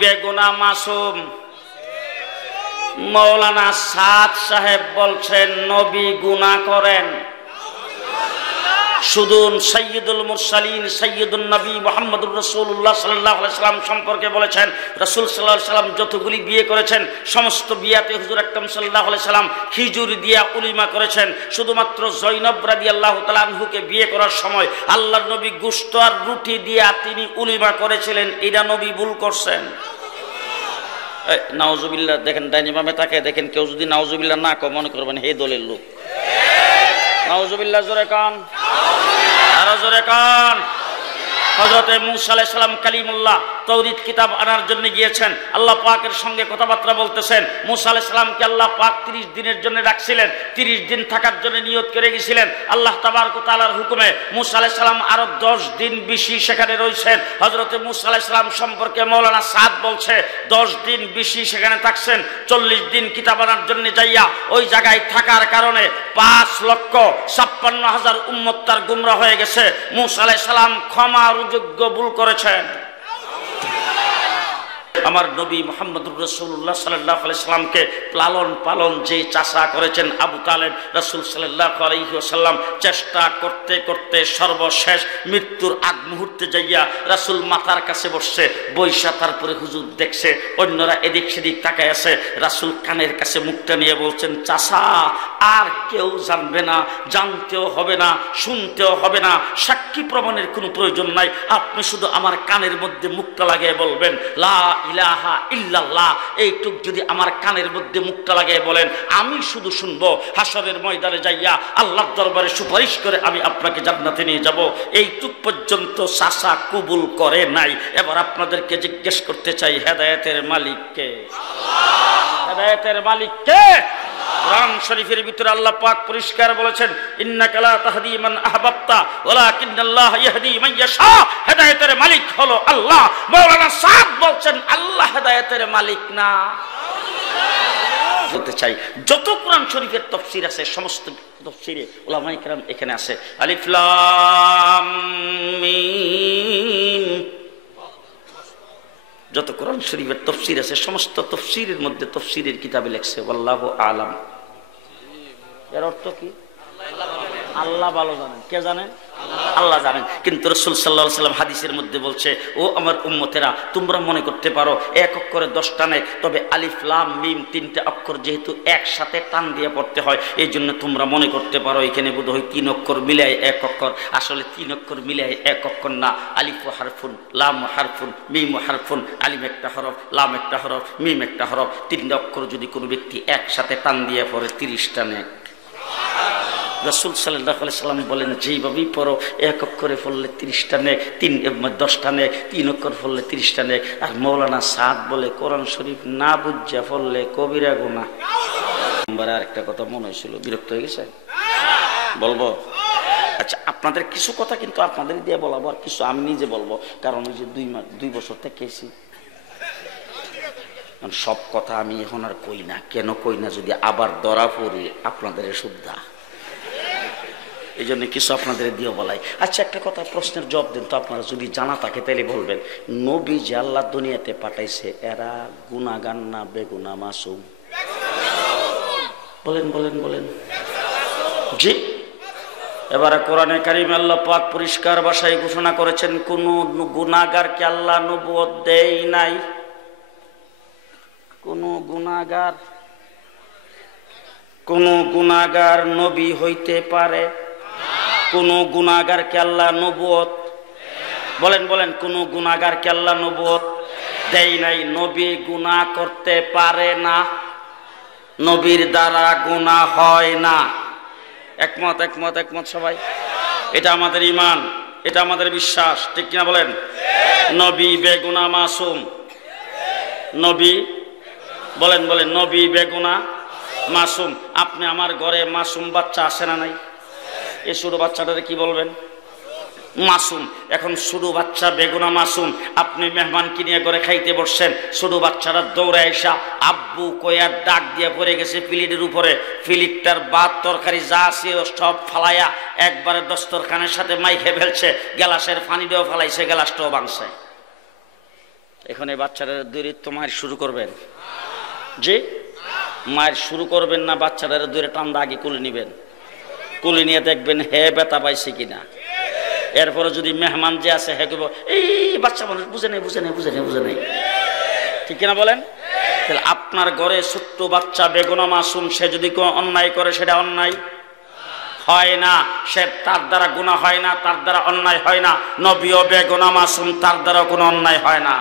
বেগুনাহ মাসুম। মৌলানা সাদ সাহেব বলছেন নবী গুনাহ করেন। শুধু সাইয়্যিদুল মুরসালিন সাইয়্যিদুন নবী মুহাম্মদুর রাসূলুল্লাহ সাল্লাল্লাহু আলাইহি ওয়াসাল্লাম সম্পর্কে বলেছেন, রাসূল সাল্লাল্লাহু আলাইহি ওয়াসাল্লাম যতগুলি বিয়ে করেছেন সমস্ত বিয়াতে হুজুর আকরাম সাল্লাল্লাহু আলাইহি ওয়াসাল্লাম খিজুর দিয়া উলিমা করেছেন। শুধুমাত্র জয়নব রাদিয়াল্লাহু তাআলা আনহুকে বিয়ে করার সময় আল্লাহর নবী গোশত আর রুটি দিয়া তিনি উলিমা করেছিলেন। এটা নবী ভুল করছেন। নাউজুবিল্লাহ। দেখেন ডাইনি বামে তাকায় দেখেন, কেউ যদি নাউজুবিল্লাহ না কয় মনে করবেন হে দলের লোক। নাউজুবিল্লাহ জোরে কান, আরো জোরে কান। হযরতে মূসা আলাইহিস সালাম কালিমুল্লাহ তাওরীত কিতাব আনার জন্য গিয়েছেন, আল্লাহ পাকের সঙ্গে কথাবার্তা বলতেছেন। মূসা আলাইহিস সালামকে আল্লাহ পাক 30 দিনের জন্য রাখছিলেন, 30 দিন থাকার জন্য নিয়ত করে গেছিলেন। আল্লাহ তাবারক ওয়া তাআলার হুকুমে মূসা আলাইহিস সালাম আরো 10 দিন বেশি সেখানে রয়েছেন। হযরতে মূসা আলাইহিস সালাম সম্পর্কে মাওলানা সাদ বলছে 10 দিন বেশি সেখানে থাকছেন। 40 দিন কিতাব আনার জন্য যাইয়া ওই জায়গায় থাকার কারণে 5,56,000 উম্মত তার গুমরা হয়ে গেছে। মূসা আলাইহিস সালাম ক্ষমার যোগ্য ভুল করেছেন। আমার নবী মুহাম্মদুর রাসূলুল্লাহ সাল্লাল্লাহু আলাইহি সাল্লামকে লালন পালন যে চাচা করেছেন আবু তালেব, রাসূল সাল্লাল্লাহু আলাইহি ওয়াসাল্লাম চেষ্টা করতে করতে সর্বশেষ মৃত্যুর আগ মুহূর্তে যাইয়া রাসূল মাথার কাছে বসছে, বৈশা তারপরে হুজুর দেখছে, অন্যরা এদিক সেদিক তাকায় আছে। রাসূল কানের কাছে মুখটা নিয়ে বলছেন, চাচা আর কেউ জানবে না, জানতেও হবে না, শুনতেও হবে না, সাক্ষী প্রমাণের কোনো প্রয়োজন নাই। আপনি শুধু আমার কানের মধ্যে মুখটা লাগিয়ে বলবেন লা ইলাহা ইল্লাল্লাহ। এইটুক যদি আমার কানের মধ্যে মুখটা লাগিয়ে বলেন আমি শুধু শুনবো, হাসরের ময়দানে যাইয়া আল্লাহর দরবারে সুপারিশ করে আমি আপনাকে জান্নাতে নিয়ে যাব। এইটুক পর্যন্ত চাচা কবুল করে নাই। এবার আপনাদেরকে জিজ্ঞেস করতে চাই, হেদায়েতের মালিক কে? হেদায়েতের মালিক কে? কোরআন শরীফের ভিতরে আল্লাহ পাক পরিষ্কার বলেছেন, ইন্নাকা লা তাহদি মান আহবাবতা ওয়ালাকিন্নাল্লাহ ইয়াহদি মান ইয়াশা। হেদায়েতের মালিক হলো আল্লাহ। মাওলানা সাদ বলছেন আল্লাহ হেদায়েতের মালিক না। বলতে চাই যত কোরআন শরীফের তাফসীর আছে সমস্ত তাফসীরে উলামায়ে কেরাম এখানে আছে। আলিফ লাম মিম, যত কোরআন শরীফের তাফসীর আছে সমস্ত তাফসীরের মধ্যে তাফসীরের কিতাবে লেখছে আল্লাহু আলাম। এর অর্থ কি? আল্লাহ ভালো জানেন। কে জানেন? আল্লাহ জানেন। কিন্তু রাসূল সাল্লাল্লাহু আলাইহি ওয়াসাল্লাম হাদিসের মধ্যে বলছে, ও আমার উম্মতেরা তোমরা মনে করতে পারো এক অক্ষরে 10টা নেই, তবে আলিফ লাম মিম 3টে অক্ষর যেহেতু একসাথে টান দিয়ে পড়তে হয় এই জন্য তোমরা মনে করতে পারো এখানে বোধহয় 3 অক্ষর মিলাই এক অক্ষর। আসলে 3 অক্ষর মিলাই এক অক্ষর না। আলিফ হারফুন, লাম হারফুন, মিম হারফুন। আলিফ একটা হরফ, লাম একটা হরফ, মিম একটা হরফ। 3 অক্ষর যদি কোনো ব্যক্তি একসাথে টান দিয়ে পড়ে 30টা নেক। রাসূল সাল্লাল্লাহু আলাইহি সাল্লাম বলেন যেইভাবেই পড়ো এক অক্ষরে পড়লে 30টা নেক, 10টা নেক, 3 অক্ষর পড়লে 30টা নেক। আর মাওলানা সাদ বলে কোরআন শরীফ না বুঝা পড়লে কবিরা গুনাহ। আর একটা কথা মনে হয়েছিল, বিরক্ত হয়ে গেছে বলবো? আচ্ছা আপনাদের কিছু কথা কিন্তু আপনাদের দিয়ে বলাবো, আর কিছু আমি নিজে বলবো, কারণ ওই যে 2 বছর থেকে এসেছি সব কথা আমি এখন আর কই না। কেন কই না? যদি আবার ধরা পড়ি আপনাদের সুদ্ধা, এই জন্য কিছু আপনাদের দিয়ে বলাই। আচ্ছা একটা কথা প্রশ্নের জবাব দেন তো, আপনারা যদি জানা থাকে তাহলে বলবেন, নবী যে আল্লাহ দুনিয়াতে পাঠাইছে এরা গুনাহগার না বেগুনাহ মাসুম? বলেন বলেন বলেন। জি। এবারে কোরআনে কারিমে আল্লাহ পাক পরিষ্কার ভাষায় ঘোষণা করেছেন কোন গুনাহগারকে আল্লাহ নবুয়ত দেয় নাই। কোন গুনাহগার নবী হইতে পারে? কোন গুনাহগারকে আল্লাহ নবুয়ত বলেন বলেন, কোন গুনাহগারকে আল্লাহ নবুয়ত দেয় নাই। নবী গুনাহ করতে পারে না, নবীর দ্বারা গুনাহ হয় না। একমত একমত একমত সবাই? এটা আমাদের ঈমান, এটা আমাদের বিশ্বাস, ঠিক কিনা বলেন? নবী বেগুনাহ মাসুম। নবী বলেন বলেন, নবী বেগুনাহ মাসুম। আপনি আমার ঘরে মাসুম বাচ্চা আসে না নাই? এই ছোট বাচ্চাটারে কি বলবেন? মাসুম। এখন ছোট বাচ্চা বেগুনাহ মাসুম, আপনি মেহমানকে নিয়ে ঘরে খাইতে বসছেন, ছোট বাচ্চারা দৌড়ে আইসা আব্বু কয়ার ডাক দিয়ে পড়ে গেছে প্লেটের উপরে, প্লেটটার ভাত তরকারি যা আছে সব ফালাইয়া একবারে দস্তরখানের সাথে মাইখে ফেলছে, গ্লাসের পানিটাও ফালাইছে, গ্লাসটাও ভাঙছে। এখন এই বাচ্চারা দূরে তো মায়ের শুরু করবেন, যে মায়ের শুরু করবেন না, বাচ্চারা দূরে টান্দা আগে কুলে নিবেন, কুলে নিয়ে দেখবেন হে ব্যথা পাইছে কিনা। এরপরে যদি মেহমান যে আছে হে করবো এই বাচ্চা মানুষ বুঝে নেই বুঝে নেই বুঝে নেই বুঝে নেই, ঠিক কিনা বলেন? তাহলে আপনার ঘরে ছোট্ট বাচ্চা বেগুনা মাসুম, সে যদি কোনো অন্যায় করে সেটা অন্যায় হয় না, সে তার দ্বারা গুনাহ হয় না, তার দ্বারা অন্যায় হয় না। নবীও বেগুনা মাসুম, তার দ্বারা কোনো অন্যায় হয় না।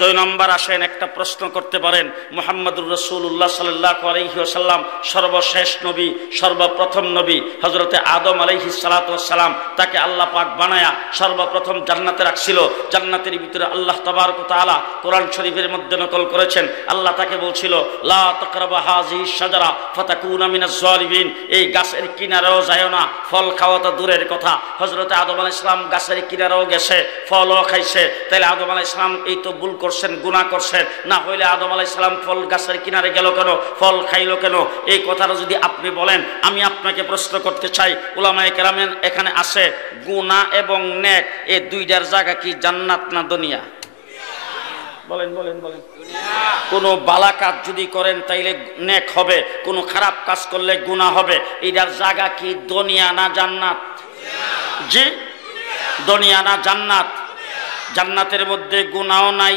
2 নম্বর আসেন, একটা প্রশ্ন করতে পারেন, মুহাম্মদুর রাসূলুল্লাহ সাল্লাল্লাহু আলাইহি ওয়াসাল্লাম সর্বশেষ নবী, সর্বপ্রথম নবী। হযরতে আদম আলাইহিস সালাতু ওয়াস সালাম, তাকে আল্লাহ পাক বানায়া সর্বপ্রথম জান্নাতে রাখছিল। জান্নাতের ভিতরে আল্লাহ তাবারক ওয়া তাআলা কোরআন শরীফের মধ্যে নকল করেছেন, আল্লাহ তাকে বলছিল লা তাকরাবা হাযিহিশ শাজারা ফাতাকুনা মিনাজ জালিমিন, এই গাছের কিনারেও যায়ও না, ফল খাওয়া তো দূরের কথা। হযরতে আদম আলাইহিস সালাম গাছের কিনারেও গেছে, ফলও খাইছে। তাহলে আদম আলাইহিস সালাম এই তো ভুল করছেন, গুনাহ করছেন, না হইলে আদম আলাইহিস সালাম ফল গাছের কিনারে গেল কেন, ফল খাইলো কেন? এই কথাটা যদি আপনি বলেন, আমি আপনাকে প্রশ্ন করতে চাই, উলামায়ে কেরামের এখানে আছে গুনাহ এবং নেক, এই দুইটার জায়গা কি জান্নাত না দুনিয়া? বলেন বলেন বলেন। কোন ভালো কাজ যদি করেন তাইলে নেক হবে, কোন খারাপ কাজ করলে গুনাহ হবে। এটার জায়গা কি দুনিয়া না জান্নাত? জি, দুনিয়া না জান্নাত? জান্নাতের মধ্যে গুনাহও নাই,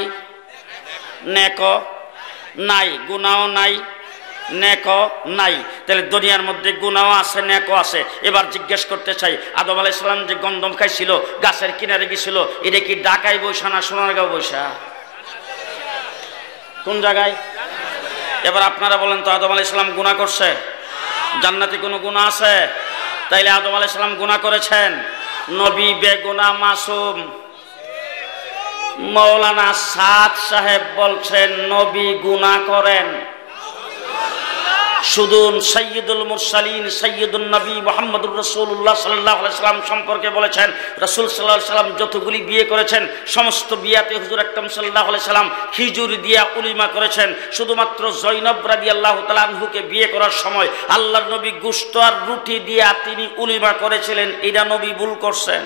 নেকও নাই, গুনাহও নাই, নেকও নাই। তাহলে দুনিয়ার মধ্যে গুনাহও আছে, নেকও আছে। এবার জিজ্ঞেস করতে চাই, আদম আলাইহিস সালাম যে গন্ধম খাইছিল, গাছের কিনারে গেছিল, এটা কি ঢাকায় বৈশা না সোনারগাঁও বৈশা? কোন জায়গায়? এবার আপনারা বলেন তো, আদম আলাইহিস সালাম গুনাহ করছে? জান্নাতে কোনো গুনাহ আছে? তাইলে আদম আলাইহিস সালাম গুনাহ করেছেন? নবী বেগুনাহ মাসুম। মৌলানা সাদ সাহেব বলছেন নবী গুনাহ করেন। শুধু সাইয়্যিদুল মুরসালিন সাইয়্যিদুন নবী মুহাম্মদুর রাসূলুল্লাহ সাল্লাল্লাহু আলাইহি ওয়াসাল্লাম সম্পর্কে বলেছেন, রাসূল সাল্লাল্লাহু আলাইহি ওয়াসাল্লাম যতগুলি বিয়ে করেছেন সমস্ত বিয়াতে হুজুর আকরাম সাল্লাল্লাহু আলাইহি ওয়াসাল্লাম খিজুর দিয়া উলিমা করেছেন। শুধুমাত্র জয়নব রাদিয়াল্লাহু তাআলা আনহুকে বিয়ে করার সময় আল্লাহর নবী গোশত আর রুটি দিয়া তিনি উলিমা করেছিলেন। এটা নবী ভুল করছেন?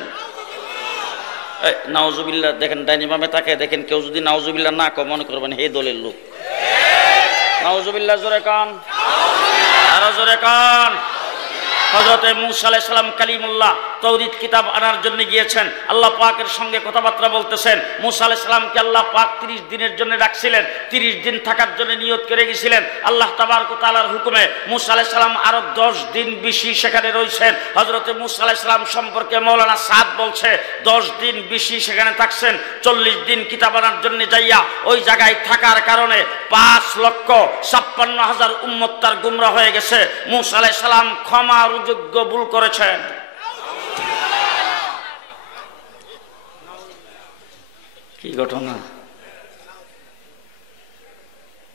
নাউজুবিল্লাহ। দেখেন ডাইনি বামে তাকে দেখেন, কেউ যদি নাউজুবিল্লাহ না কয় মনে করবেন হে দলের লোক। নাউজুবিল্লাহ জোরে কান, আরো জোরে কান। হযরতে মূসা আলাইহিস সালাম কালিমুল্লাহ তাওরীত কিতাব আনার জন্য গিয়েছেন, আল্লাহ পাকের সঙ্গে কথাবার্তা বলতেছেন। মূসা আলাইহিস সালামকে আল্লাহ পাক 30 দিনের জন্য ডাকছিলেন, 30 দিন থাকার জন্য নিয়ত করে গেছিলেন। আল্লাহ তাবারক ওয়া তাআলার হুকুমে মূসা আলাইহিস সালাম আরো 10 দিন বেশি সেখানে রয়েছেন। হযরতে মূসা আলাইহিস সালাম সম্পর্কে মাওলানা সাদ বলছে 10 দিন বেশি সেখানে থাকছেন। 40 দিন কিতাব আনার জন্য যাইয়া ওই জায়গায় থাকার কারণে 5,56,000 উম্মত তার গুমরা হয়ে গেছে। মূসা আলাইহিস সালাম ক্ষমার যোগ্য ভুল করেছেন। কি ঘটনা?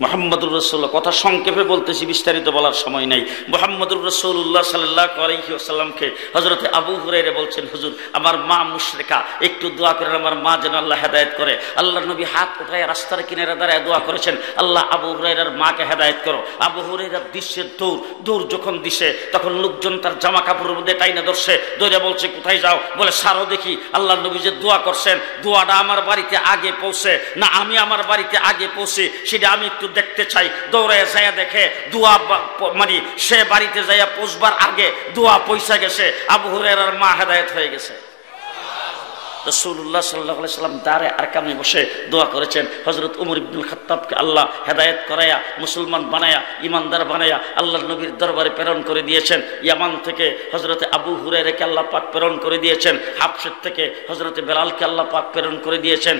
মুহাম্মদুর রাসূলুল্লাহ, কথা সংক্ষেপে বলতেছি, বিস্তারিত বলার সময় নাই। মুহাম্মদুর রাসূলুল্লাহ সাল্লাল্লাহু আলাইহি ওয়াসাল্লামকে হযরতে আবু হুরায়রা বলছেন, হুজুর আমার মা মুশরিকা, একটু দোয়া করেন আমার মা যেন আল্লাহ হেদায়েত করে। আল্লাহর নবী হাত উঠায় রাস্তার কিনারে দাঁড়ায় দোয়া করেছেন, আল্লাহ আবু হুরায়রার মাকে হেদায়েত করো। আবু হুরায়রা দৃশ্যের দৌড় যখন দিছে তখন লোকজন তার জামা কাপড়ের মধ্যে টাইনা ধরছে, ধরে বলছে কোথায় যাও? বলে সারো দেখি আল্লাহর নবী যে দোয়া করছেন, দোয়াটা আমার বাড়িতে আগে পৌঁছে না আমি আমার বাড়িতে আগে পৌঁছে, সেটা আমি একটু দেখতে চাই। দৌড়ায় যাইয়া দেখে দোয়া মানে সে বাড়িতে যাইয়া পৌঁছবার আগে দোয়া পৌঁছে গেছে, আবু হুরায়রার মা হেদায়েত হয়ে গেছে। রাসূলুল্লাহ সাল্লাল্লাহু আলাইহি ওয়াসাল্লাম দারে আরকামে বসে দোয়া করেছেন। হযরত ওমর ইবনুল খাত্তাবকে আল্লাহ হেদায়েত করায়া মুসলমান বানায়া ইমানদার বানায়া আল্লাহর নবীর দরবারে প্রেরণ করে দিয়েছেন। ইয়ামান থেকে হযরতে আবু হুরায়রাকে আল্লাহ পাক প্রেরণ করে দিয়েছেন। হাবশা থেকে হযরতে বেলালকে আল্লাহ পাক প্রেরণ করে দিয়েছেন।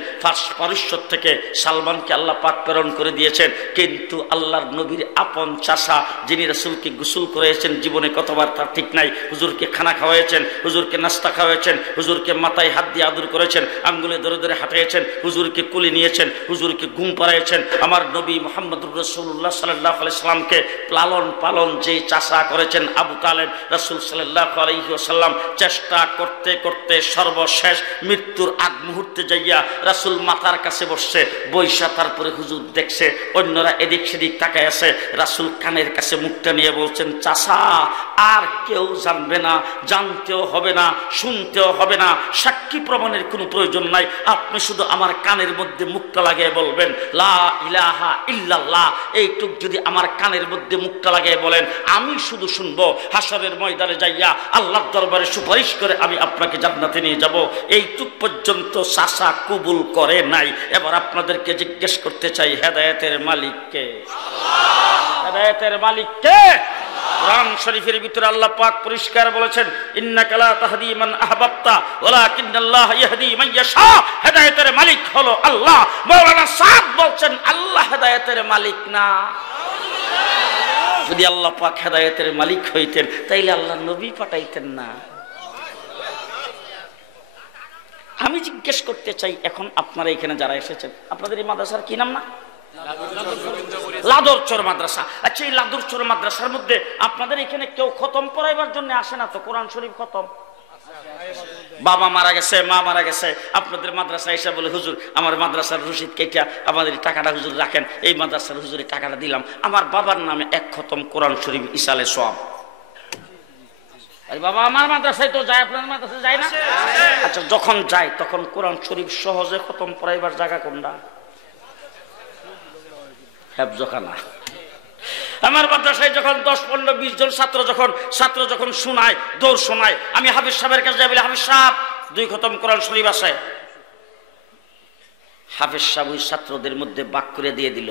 পারস্য থেকে সালমানকে আল্লাহ পাক প্রেরণ করে দিয়েছেন। কিন্তু আল্লাহর নবীর আপন চাচা যিনি রাসূলকে গোসল করেছেন, জীবনে কতবার তার ঠিক নাই, হুজুরকে খানা খাওয়াইছেন, হুজুরকে নাস্তা খাওয়াইছেন, হুজুরকে মাথায় হাত দিয়ে আদর করেছেন, আঙ্গুলে ধরে ধরে হাঁটাইছেন, হুজুরকে কুলি নিয়েছেন, হুজুরকে ঘুম পাড়াইছেন। আমার নবী মুহাম্মদুর রাসূলুল্লাহ সাল্লাল্লাহু আলাইহি ওয়াসাল্লামকে লালন পালন যে চাচা করেছেন আবু তালেব, রাসূল সাল্লাল্লাহু আলাইহি ওয়াসাল্লাম চেষ্টা করতে করতে সর্বশেষ মৃত্যুর আগ মুহূর্তে যাইয়া রাসূল মাথার কাছে বসছে, বৈশা তারপরে হুজুর দেখছে, অন্যরা এদিক সেদিক তাকায় আছে। রাসূল কানের কাছে মুখটা নিয়ে বলছেন, চাচা আর কেউ জানবে না, জানতেও হবে না, শুনতেও হবে না, সাক্ষী প্রমাণের কোনো প্রয়োজন নাই। আপনি শুধু আমার কানের মধ্যে মুখটা লাগিয়ে বলবেন লা ইলাহা ইল্লাল্লাহ, এইটুক যদি আমার কানের মধ্যে মুখটা লাগিয়ে বলেন, আমি শুধু শুনবো। হাসরের ময়দানে যাইয়া আল্লাহর দরবারে সুপারিশ করে আমি আপনাকে জান্নাতে নিয়ে যাব। এইটুক পর্যন্ত চাচা কবুল করে নাই। এবার আপনাদেরকে জিজ্ঞেস করতে চাই, হেদায়েতের মালিক কে? হেদায়েতের মালিক কে? কোরআন শরীফের ভিতরে আল্লাহ পাক পরিষ্কার বলেছেন, ইন্নাকা লা তাহদি মান আহবাবতা ওয়ালাকিন্নাল্লাহ ইয়াহদি মান ইয়াশা। হেদায়েতের মালিক হলো আল্লাহ। মাওলানা সাদ বলছেন আল্লাহ হেদায়েতের মালিক না। যদি আল্লাহ পাক হেদায়েতের মালিক হইতেন তাইলে আল্লাহ নবী পাঠাইতেন না। আমি জিজ্ঞেস করতে চাই, এখন আপনারা এখানে যারা এসেছেন, আপনাদের এই মাদ্রাসার কি নাম? না লাদরচর মাদ্রাসা। আচ্ছা, এই লাদরচর মাদ্রাসার মধ্যে আপনাদের এখানে কেউ খতম পড়াইবার জন্য আসে না তো? কোরআন শরীফ খতম, বাবা মারা গেছে, মা মারা গেছে, আপনাদের মাদ্রাসা এসে বলে হুজুর আমার মাদ্রাসার রশিদ কেটে আমাদের টাকাটা হুজুর রাখেন, এই মাদ্রাসার হুজুরের টাকাটা দিলাম, আমার বাবার নামে এক খতম কোরআন শরীফ ইসালে সওয়াব। বাবা আমার মাদ্রাসায় তো যায়, আপনার মাদ্রাসায় যায় না? আচ্ছা, যখন যায় তখন কোরআন শরীফ সহজে খতম পড়াইবার জায়গা কোনটা? হেফজখানা। আমার মাদ্রাসায় যখন 10-15-20 জন ছাত্র যখন শোনায়, দৌড় শোনায়, আমি হাফিজ সাহেবের কাছে যাই, বলি হাফিজ সাহেব 2 খতম কোরআন শরীফ আছে। হাফিজ সাহেব ওই ছাত্রদের মধ্যে বাক করে দিয়ে দিল।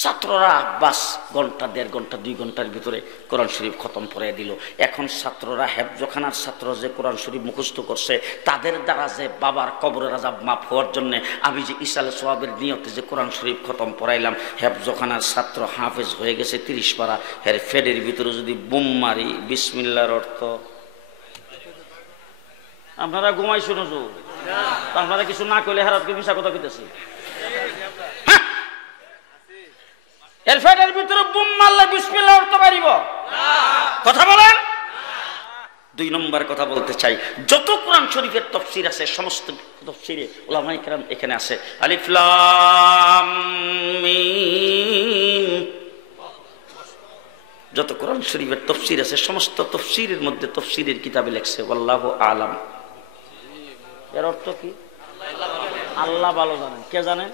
ছাত্ররা বাস ঘন্টা 1.5 ঘন্টা 2 ঘন্টার ভিতরে কোরআন শরীফ খতম পড়াই দিল। এখন ছাত্ররা হেফজখানার ছাত্র যে কোরআন শরীফ মুখস্থ করছে, তাদের দ্বারা যে বাবার কবরের আযাব মাফ হওয়ার জন্য আমি যে ইসালে সওয়াবের নিয়তে যে কোরআন শরীফ খতম পড়াইলাম, হেফজখানার ছাত্র হাফেজ হয়ে গেছে 30 পারা। এর ফেডের ভিতরে যদি বুম মারি, বিসমিল্লাহর অর্থ আপনারা ঘুমাইছেন হুজুর, আপনারা কিছু না কইলে হারাতকে মিশা কথা কইতেছি। এর ভিতরে বুম মারলে বিসমিল্লাহ অর্থ পারিব? কথা বলেন। 2 নম্বর কথা বলতে চাই, যত কোরআন শরীফের তাফসীর আছে সমস্ত তাফসীরে উলামায়ে কেরাম এখানে আছে। আলিফ লাম মিম, যত কোরআন শরীফের তাফসীর আছে সমস্ত তাফসীরের মধ্যে তাফসীরের কিতাবে লেখছে আল্লাহু আলাম। এর অর্থ কি? আল্লাহ ভালো জানেন। কে জানেন?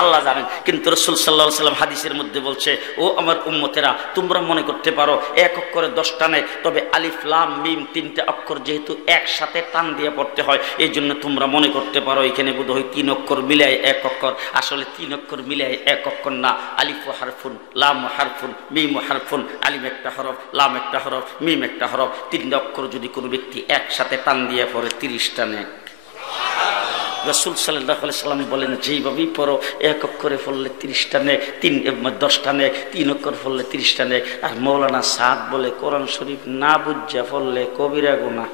আল্লাহ জানেন। কিন্তু রাসূল সাল্লাল্লাহু আলাইহি ওয়াসাল্লাম হাদিসের মধ্যে বলছে, ও আমার উম্মতেরা, তোমরা মনে করতে পারো এক অক্ষরে 10 টানে, তবে আলিফ লাম মিম 3টা অক্ষর যেহেতু একসাথে টান দিয়ে পড়তে হয়, এই জন্য তোমরা মনে করতে পারো এখানে বোধহয় 3 অক্ষর মিলাই 1 অক্ষর। আসলে 3 অক্ষর মিলাই 1 অক্ষর না। আলিফ হারফুন, লাম হারফুন, মিম হারফুন। আলিফ একটা হরফ, লাম একটা হরফ, মিম একটা হরফ। 3টা অক্ষর যদি কোনো ব্যক্তি একসাথে টান দিয়ে পড়ে 30 টানে। রাসূল সাল্লাল্লাহু আলাইহি সাল্লাম বলেন, যেইভাবেই পড়ো 1 অক্ষরে পড়লে 30 টানে, 10 টানে, 3 অক্ষর পড়লে 30 টানে। আর মাওলানা সাদ বলে কোরআন শরীফ না বুঝা পড়লে কবিরা গুনাহ।